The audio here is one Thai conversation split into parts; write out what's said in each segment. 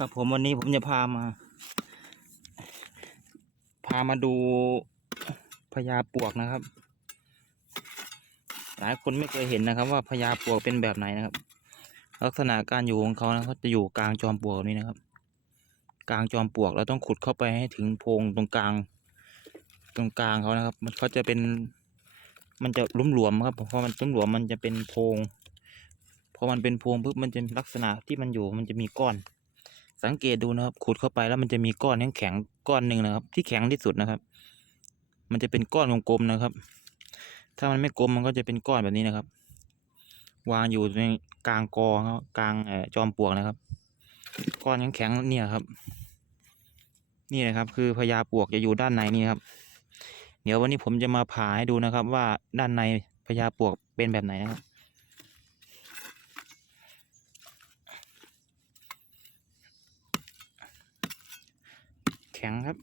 ครับผมวันนี้ผมจะพามา พามาดูพญาปวกนะครับ หลายคนไม่เคยเห็นนะครับ ว่าพญาปวกเป็นแบบไหนนะครับ ลักษณะการอยู่ของเขานะเขาจะอยู่กลางจอมปลวกนี้นะครับ กลางจอมปลวกเราต้องขุดเข้าไปให้ถึงโพรงตรงกลาง ตรงกลางเขานะครับ มันเขาจะเป็น มันจะลุ่มหลวมครับเพราะมันลุ่มหลวมมันจะเป็นโพรงพอมันเป็นโพรงปุ๊บมันจะลักษณะที่มันอยู่มันจะมีก้อน สังเกตดูนะครับ ขุดเข้าไปแล้วมันจะมีก้อนแข็งก้อนหนึ่งนะครับ ที่แข็งที่สุดนะครับ มันจะเป็นก้อนกลมๆนะครับ ถ้ามันไม่กลมมันก็จะเป็นก้อนแบบนี้นะครับ วางอยู่ในกลางกอครับกลางจอมปลวกนะครับ ก้อนแข็งๆเนี่ยครับ นี่นะครับ คือพญาปลวกจะอยู่ด้านในนี่ครับ เดี๋ยววันนี้ผมจะมาผ่าให้ดูนะครับ ว่าด้านในพญาปลวกเป็นแบบไหนนะครับ แข็งครับ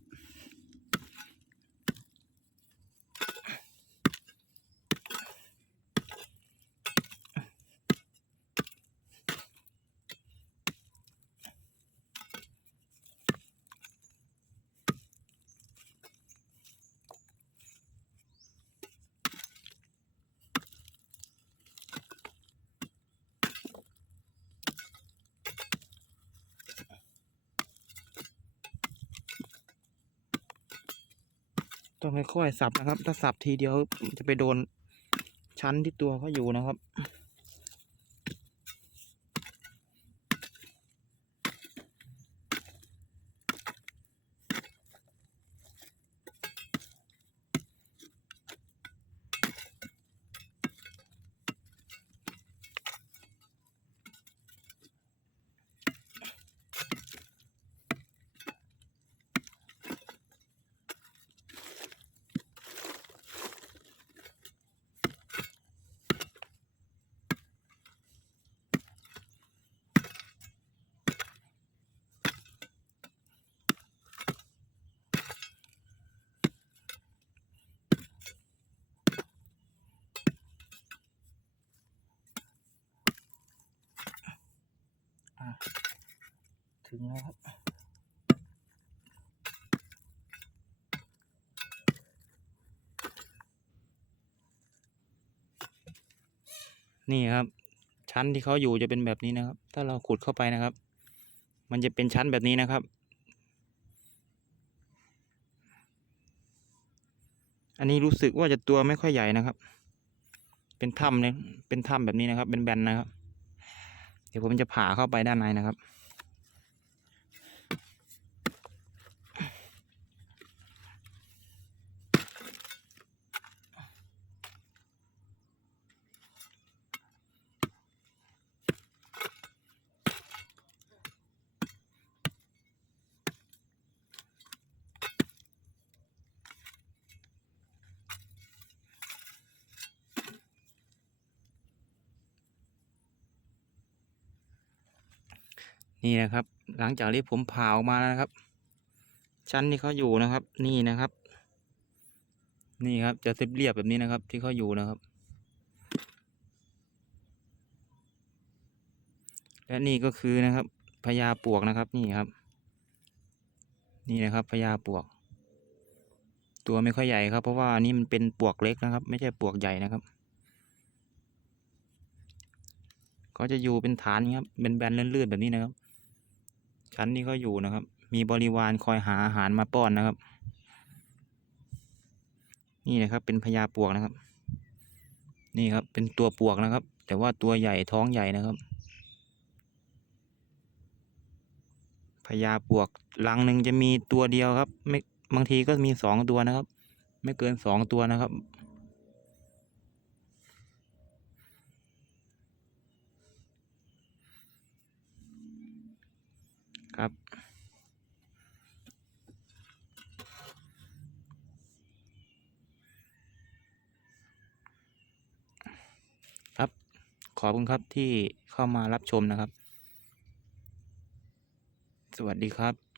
ต้องค่อยๆสับนะครับ ถ้าสับทีเดียวจะไปโดนชั้นที่ตัวเขาอยู่นะครับ ถึงแล้วครับนี่ครับ ชั้นที่เขาอยู่จะเป็นแบบนี้นะครับ ถ้าเราขุดเข้าไปนะครับ มันจะเป็นชั้นแบบนี้นะครับ อันนี้รู้สึกว่าจะตัวไม่ค่อยใหญ่นะครับ เป็นถ้ำเนี่ยเป็นถ้ำแบบนี้นะครับ เป็นแบนนะครับ เดี๋ยวผมจะผ่าเข้าไปด้านในนะครับ นี่นะครับ หลังจากที่ผมผ่าออกมาแล้วนะครับ ชั้นที่เขาอยู่นะครับ นี่นะครับ นี่ครับจะเรียบแบบนี้นะครับ ที่เขาอยู่นะครับ และนี่ก็คือนะครับพญาปวกนะครับ นี่ครับ นี่นะครับพญาปวก ตัวไม่ค่อยใหญ่ครับ เพราะว่าอันนี้มันเป็นปวกเล็กนะครับ ไม่ใช่ปวกใหญ่นะครับเขาจะอยู่เป็นฐานนะครับเป็นแบนๆลื่อนๆแบบนี้นะครับ ชั้นที่เขาอยู่นะครับ มีบริวารคอยหาอาหารมาป้อนนะครับ นี่นะครับเป็นพญาปวกนะครับ นี่ครับเป็นตัวปวกนะครับ แต่ว่าตัวใหญ่ท้องใหญ่นะครับพญาปวกรังหนึ่งจะมีตัวเดียวครับไม่บางทีก็มีสองตัวนะครับ ไม่เกินสองตัวนะครับ ครับ ครับ ขอบคุณครับที่เข้ามารับชมนะครับ สวัสดีครับ